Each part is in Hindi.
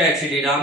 जय श्री राम।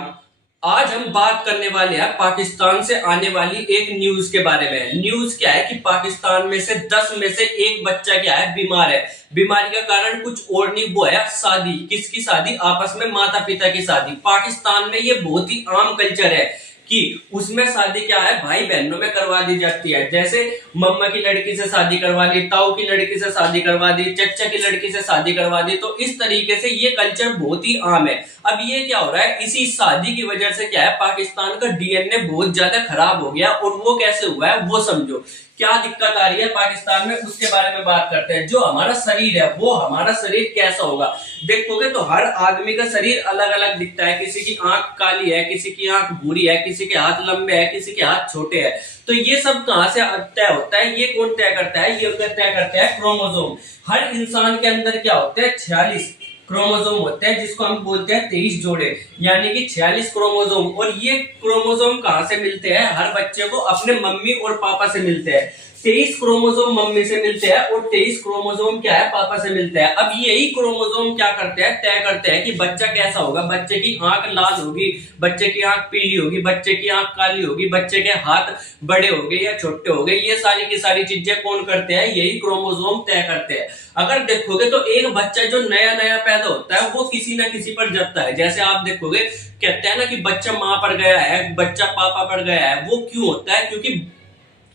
आज हम बात करने वाले हैं पाकिस्तान से आने वाली एक न्यूज के बारे में। न्यूज क्या है कि पाकिस्तान में से 10 में से एक बच्चा क्या है, बीमार है। बीमारी का कारण कुछ और नहीं, वो है शादी। किसकी शादी? आपस में माता पिता की शादी। पाकिस्तान में ये बहुत ही आम कल्चर है कि उसमें शादी क्या है, भाई बहनों में करवा दी जाती है। जैसे मम्मा की लड़की से शादी करवा दी, ताऊ की लड़की से शादी करवा दी, चचा की लड़की से शादी करवा दी। तो इस तरीके से ये कल्चर बहुत ही आम है। अब ये क्या हो रहा है, इसी शादी की वजह से क्या है, पाकिस्तान का डीएनए बहुत ज्यादा खराब हो गया। और वो कैसे हुआ है वो समझो। क्या दिक्कत आ रही है पाकिस्तान में, उसके बारे में बात करते हैं। जो हमारा शरीर है, वो हमारा शरीर कैसा होगा देखोगे तो हर आदमी का शरीर अलग अलग दिखता है। किसी की आंख काली है, किसी की आंख भूरी है, किसी के हाथ लंबे है, किसी के हाथ छोटे हैं। तो ये सब कहां से तय होता है? ये कौन तय करता है? ये तय करता है क्रोमोसोम। हर इंसान के अंदर क्या होते हैं? 46 क्रोमोसोम होते हैं, जिसको हम बोलते हैं 23 जोड़े, यानी कि 46 क्रोमोसोम। और ये क्रोमोसोम कहां से मिलते हैं? हर बच्चे को अपने मम्मी और पापा से मिलते हैं। 23 क्रोमोसोम मम्मी से मिलते हैं और 23 क्रोमोसोम क्या है, पापा से मिलते हैं। अब यही क्रोमोसोम क्या करते हैं, तय करते हैं कि बच्चा कैसा होगा। बच्चे की आंख लाल होगी, बच्चे की आंख पीली होगी, बच्चे की आंख काली होगी, बच्चे के हाथ बड़े हो गए या छोटे हो गए। ये सारी की सारी चीजें कौन करते हैं? यही क्रोमोसोम तय करते हैं। अगर देखोगे तो एक बच्चा जो नया नया पैदा होता है वो किसी ना किसी पर जपता है। जैसे आप देखोगे, कहते हैं ना कि बच्चा माँ पर गया है, बच्चा पापा पर गया है। वो क्यों होता है? क्योंकि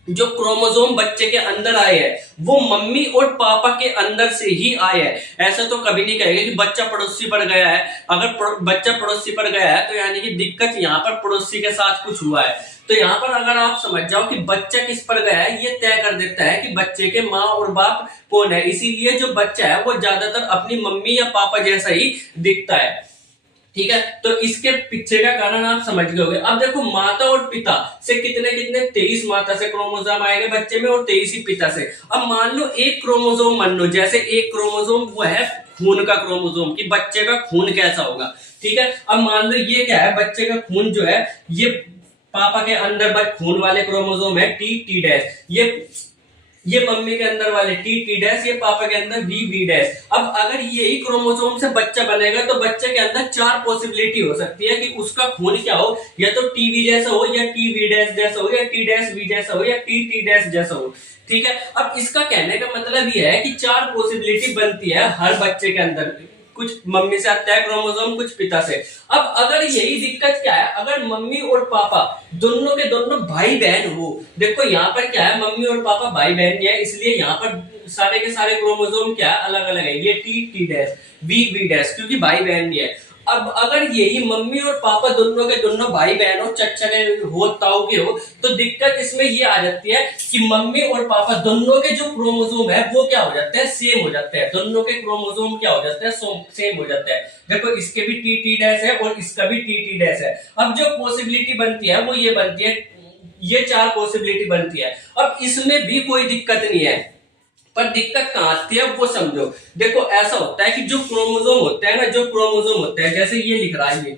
जो क्रोमोसोम बच्चे के अंदर आए हैं वो मम्मी और पापा के अंदर से ही आए हैं। ऐसा तो कभी नहीं कहेगा कि बच्चा पड़ोसी पर गया है। अगर बच्चा पड़ोसी पर गया है तो यानी कि दिक्कत यहाँ पर पड़ोसी के साथ कुछ हुआ है। तो यहाँ पर अगर आप समझ जाओ कि बच्चा किस पर गया है, ये तय कर देता है कि बच्चे के माँ और बाप कौन है। इसीलिए जो बच्चा है वो ज्यादातर अपनी मम्मी या पापा जैसा ही दिखता है। ठीक है, तो इसके पीछे का कारण आप समझ गए। अब देखो, माता और पिता से कितने कितने 23 माता से क्रोमोसोम आएंगे बच्चे में और 23 ही पिता से। अब मान लो एक क्रोमोसोम, मान लो जैसे एक क्रोमोसोम वो है खून का क्रोमोसोम, कि बच्चे का खून कैसा होगा। ठीक है, अब मान लो ये क्या है, बच्चे का खून जो है ये पापा के अंदर खून वाले क्रोमोसोम है टी टी डैश, ये मम्मी के अंदर वाले टी टी डैश, ये पापा के अंदर वी वी डैश। अब अगर यही क्रोमोसोम से बच्चा बनेगा तो बच्चे के अंदर 4 पॉसिबिलिटी हो सकती है कि उसका खून क्या हो, या तो टीवी जैसा हो, या टी वी डैश जैसा हो, या टी डैश वी जैसा हो, या टी टी डैश जैसा हो। ठीक है, अब इसका कहने का मतलब ये है कि 4 पॉसिबिलिटी बनती है हर बच्चे के अंदर। कुछ मम्मी से आता है क्रोमोसोम, कुछ पिता से। अब अगर यही दिक्कत क्या है, अगर मम्मी और पापा दोनों के दोनों भाई बहन हो। देखो यहाँ पर क्या है, मम्मी और पापा भाई बहन है, इसलिए यहाँ पर सारे के सारे क्रोमोसोम क्या है, अलग अलग है। ये T T dash, V V dash, क्योंकि भाई बहन नहीं है। अब अगर यही मम्मी और पापा दोनों के दोनों भाई बहन हो, चचा के हो, ताऊ के हो, तो दिक्कत इसमें ये आ जाती है कि मम्मी और पापा दोनों के जो क्रोमोसोम है वो क्या हो जाते हैं, सेम हो जाते हैं। दोनों के क्रोमोसोम क्या हो जाते हैं, सेम हो जाते हैं। देखो, इसके भी टी टी डैश है और इसका भी टी टी डैश है। अब जो पॉसिबिलिटी बनती है वो ये बनती है, ये 4 पॉसिबिलिटी बनती है। अब इसमें भी कोई दिक्कत नहीं है, पर दिक्कत कहां आती है वो समझो। देखो, ऐसा होता है कि जो क्रोमोसोम होते हैं ना, जो क्रोमोसोम होते हैं, जैसे ये लिख रहा है,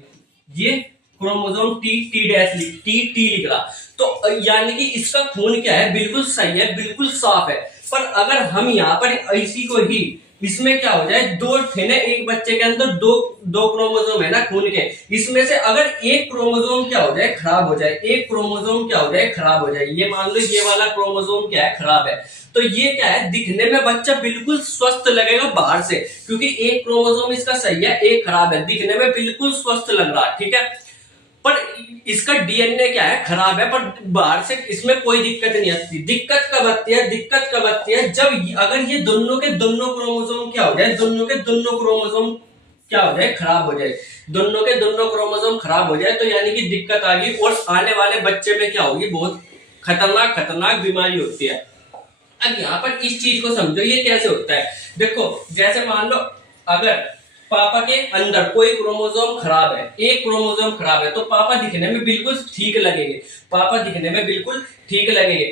ये chromosome T T dash T T लिख रहा, तो यानी कि इसका खून क्या है, बिल्कुल सही है, बिल्कुल साफ है। पर अगर हम यहाँ पर इसी को ही, इसमें क्या हो जाए, दो थे ना, एक बच्चे के अंदर दो क्रोमोसोम है ना खून के, इसमें से अगर एक क्रोमोसोम क्या हो जाए, खराब हो जाए, एक क्रोमोसोम क्या हो जाए, खराब हो जाए। ये मान लो ये वाला क्रोमोसोम क्या है, खराब है, तो ये क्या है, दिखने में बच्चा बिल्कुल स्वस्थ लगेगा बाहर से, क्योंकि एक क्रोमोसोम इसका सही है, एक खराब है, दिखने में बिल्कुल स्वस्थ लग रहा है। ठीक है, पर इसका डीएनए क्या है, खराब है, पर बाहर से इसमें कोई दिक्कत नहीं आती। दिक्कत कब आती है, दिक्कत कब आती है, जब अगर ये दोनों के दोनों क्रोमोसोम क्या हो जाए, दोनों के दोनों क्रोमोसोम क्या हो जाए, खराब हो जाए। दोनों के दोनों क्रोमोसोम खराब हो जाए तो यानी कि दिक्कत आ गई, और आने वाले बच्चे में क्या होगी, बहुत खतरनाक खतरनाक बीमारी होती है। अब यहाँ पर इस चीज को समझो, ये कैसे होता है। देखो, जैसे मान लो अगर पापा के अंदर कोई क्रोमोसोम खराब है, एक क्रोमोसोम खराब है, तो पापा दिखने में बिल्कुल ठीक लगेंगे, पापा दिखने में बिल्कुल ठीक लगेंगे।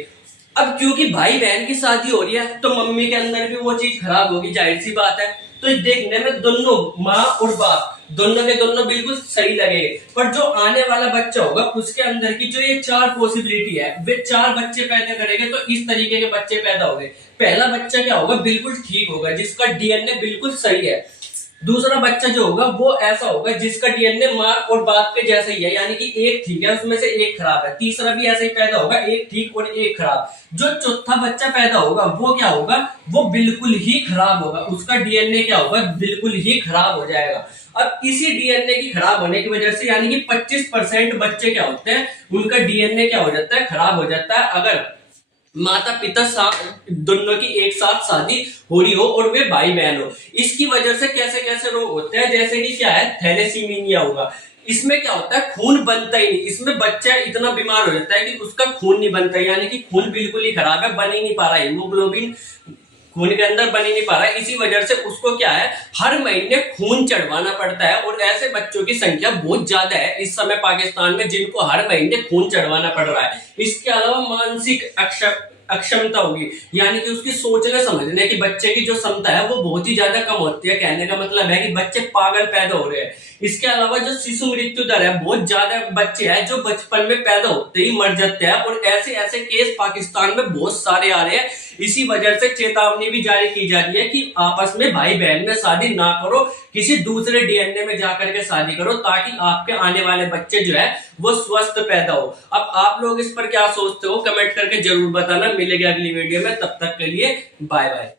अब क्योंकि भाई बहन की शादी हो रही है तो मम्मी के अंदर भी वो चीज खराब होगी, जाहिर सी बात है। तो देखने में दोनों माँ और बाप दोनों के दोनों बिल्कुल सही लगेंगे, पर जो आने वाला बच्चा होगा उसके अंदर की जो ये 4 पॉसिबिलिटी है, वे 4 बच्चे पैदा करेंगे, तो इस तरीके के बच्चे पैदा हो गए। पहला बच्चा क्या होगा, बिल्कुल ठीक होगा, जिसका डीएनए बिल्कुल सही है। दूसरा बच्चा जो होगा वो ऐसा होगा जिसका डीएनए माँ और बाप के जैसा ही है, यानी कि एक ठीक है उसमें से एक खराब है। तीसरा भी ऐसा ही पैदा होगा, एक ठीक और एक खराब। जो चौथा बच्चा पैदा होगा वो क्या होगा, वो बिल्कुल ही खराब होगा, उसका डीएनए क्या होगा, बिल्कुल ही खराब हो जाएगा। अब इसी डीएनए की खराब होने की वजह से यानी कि 25% बच्चे क्या होते हैं, उनका डीएनए क्या हो जाता है, खराब हो जाता है। अगर माता पिता दोनों की एक साथ शादी हो रही हो और वे भाई बहन हो। इसकी वजह से कैसे कैसे रोग होते हैं, जैसे कि क्या है, थैलेसीमिया होगा। इसमें क्या होता है, खून बनता ही नहीं, इसमें बच्चा इतना बीमार हो जाता है कि उसका खून नहीं बनता, यानी कि खून बिल्कुल ही खराब है, बन ही नहीं पा रहा, हीमोग्लोबिन खून के अंदर बन ही नहीं पा रहा है। इसी वजह से उसको क्या है, हर महीने खून चढ़वाना पड़ता है। और ऐसे बच्चों की संख्या बहुत ज्यादा है इस समय पाकिस्तान में, जिनको हर महीने खून चढ़वाना पड़ रहा है। इसके अलावा मानसिक अक्षमता होगी, यानी कि उसकी सोचने समझने की बच्चे की जो क्षमता है वो बहुत ही ज्यादा कम होती है। कहने का मतलब है कि बच्चे पागल पैदा हो रहे हैं। इसके अलावा जो शिशु मृत्यु दर है, बहुत ज्यादा बच्चे हैं जो बचपन में पैदा होते ही मर जाते हैं, और ऐसे ऐसे केस पाकिस्तान में बहुत सारे आ रहे हैं। इसी वजह से चेतावनी भी जारी की जा रही है कि आपस में भाई बहन में शादी ना करो, किसी दूसरे डीएनए में जाकर के शादी करो, ताकि आपके आने वाले बच्चे जो है वो स्वस्थ पैदा हो। अब आप लोग इस पर क्या सोचते हो, कमेंट करके जरूर बताना। मिलेगा अगली वीडियो में, तब तक के लिए बाय बाय।